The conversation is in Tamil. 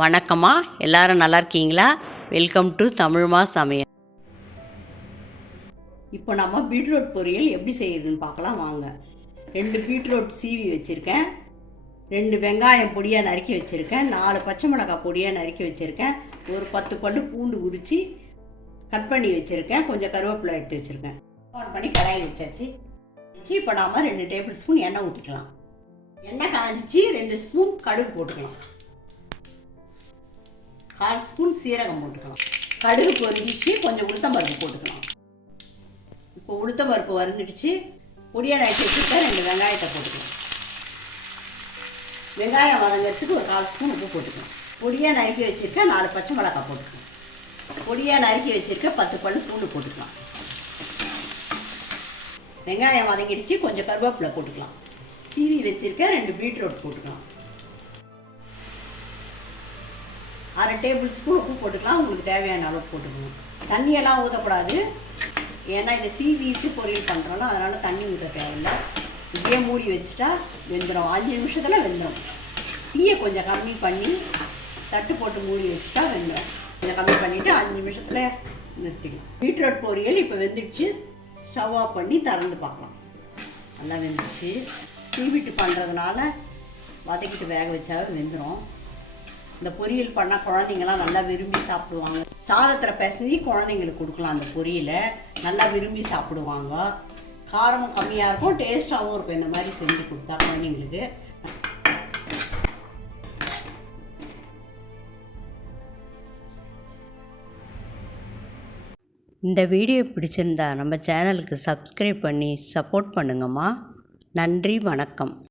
வணக்கம்மா, எல்லாரும் நல்லா இருக்கீங்களா? வெல்கம் டு தமிழ்மா சமையல். இப்போ நம்ம பீட்ரூட் பொரியல் எப்படி செய்யுதுன்னு பார்க்கலாம் வாங்க. 2 பீட்ரூட் சீவி வச்சுருக்கேன், 2 வெங்காயம் பொடியாக நறுக்கி வச்சுருக்கேன், 4 பச்சை மிளகாய் பொடியாக நறுக்கி வச்சுருக்கேன், ஒரு 10 பல்லு பூண்டு உரித்து கட் பண்ணி வச்சுருக்கேன், கொஞ்சம் கருவேப்பிலை எடுத்து வச்சுருக்கேன். ஆன் பண்ணி கடாயை வச்சாச்சு. இப்போ நாம் 2 டேபிள் ஸ்பூன் எண்ணெய் ஊற்றிக்கலாம். எண்ணெய் காய்ச்சி 2 ஸ்பூன் கடுகு போட்டுக்கலாம், 1/4 ஸ்பூன் சீரகம் போட்டுக்கலாம். கடுகு பொரிஞ்சிச்சு, கொஞ்சம் உளுத்தம்பருப்பு போட்டுக்கலாம். இப்போ உளுத்தம்பருப்பு வறுந்துடுச்சு, பொடியாக நறுக்கி வச்சுருக்கா 2 வெங்காயத்தை போட்டுக்கலாம். வெங்காயம் வதங்கிறதுக்கு ஒரு 1/4 ஸ்பூன் உப்பு போட்டுக்கலாம். பொடியாக நறுக்கி வச்சுருக்க 4 பச்சை மிளகாய் போட்டுக்கலாம். பொடியாக நறுக்கி வச்சுருக்க 10 பல்லு பூண்டு போட்டுக்கலாம். வெங்காயம் வதங்கிடுச்சு, கொஞ்சம் கருவேப்பிலை போட்டுக்கலாம். சீவி வச்சுருக்க 2 பீட்ரூட் போட்டுக்கலாம். 1/2 டேபிள் ஸ்பூன் உப்பு போட்டுக்கலாம், உங்களுக்கு தேவையான அளவு போட்டுக்கணும். தண்ணியெல்லாம் ஊற்றக்கூடாது, ஏன்னா இதை சீவிட்டு பொரியல் பண்ணுறோம்ல, அதனால் தண்ணி ஊற்ற தேவையில்லை. இப்படியே மூடி வச்சுட்டா வெந்துடும், 5 நிமிஷத்தில் வெந்துடும். தீயை கொஞ்சம் கம்மி பண்ணி தட்டு போட்டு மூடி வச்சுட்டா வெந்துடும். கொஞ்சம் கம்மி பண்ணிவிட்டு 5 நிமிஷத்தில் நிறுத்திடும். பீட்ரூட் பொரியல் இப்போ வெந்துடுச்சு, ஸ்டவ் ஆஃப் பண்ணி திறந்து பார்க்கலாம். நல்லா வெந்துடுச்சு. சீவிட்டு பண்ணுறதுனால வதக்கிட்டு வேக வச்சாவே வெந்துடும். இந்த பொரியல் பண்ணால் குழந்தைங்களாம் நல்லா விரும்பி சாப்பிடுவாங்க. சாதத்தில் பிசைஞ்சி குழந்தைங்களுக்கு கொடுக்கலாம். அந்த பொரியலை நல்லா விரும்பி சாப்பிடுவாங்க. காரமும் கம்மியாக இருக்கும், டேஸ்ட்டாகவும் இருக்கும். இந்த மாதிரி செஞ்சு கொடுத்தா குழந்தைங்களுக்கு. இந்த வீடியோ பிடிச்சிருந்தா நம்ம சேனலுக்கு சப்ஸ்கிரைப் பண்ணி சப்போர்ட் பண்ணுங்கம்மா. நன்றி, வணக்கம்.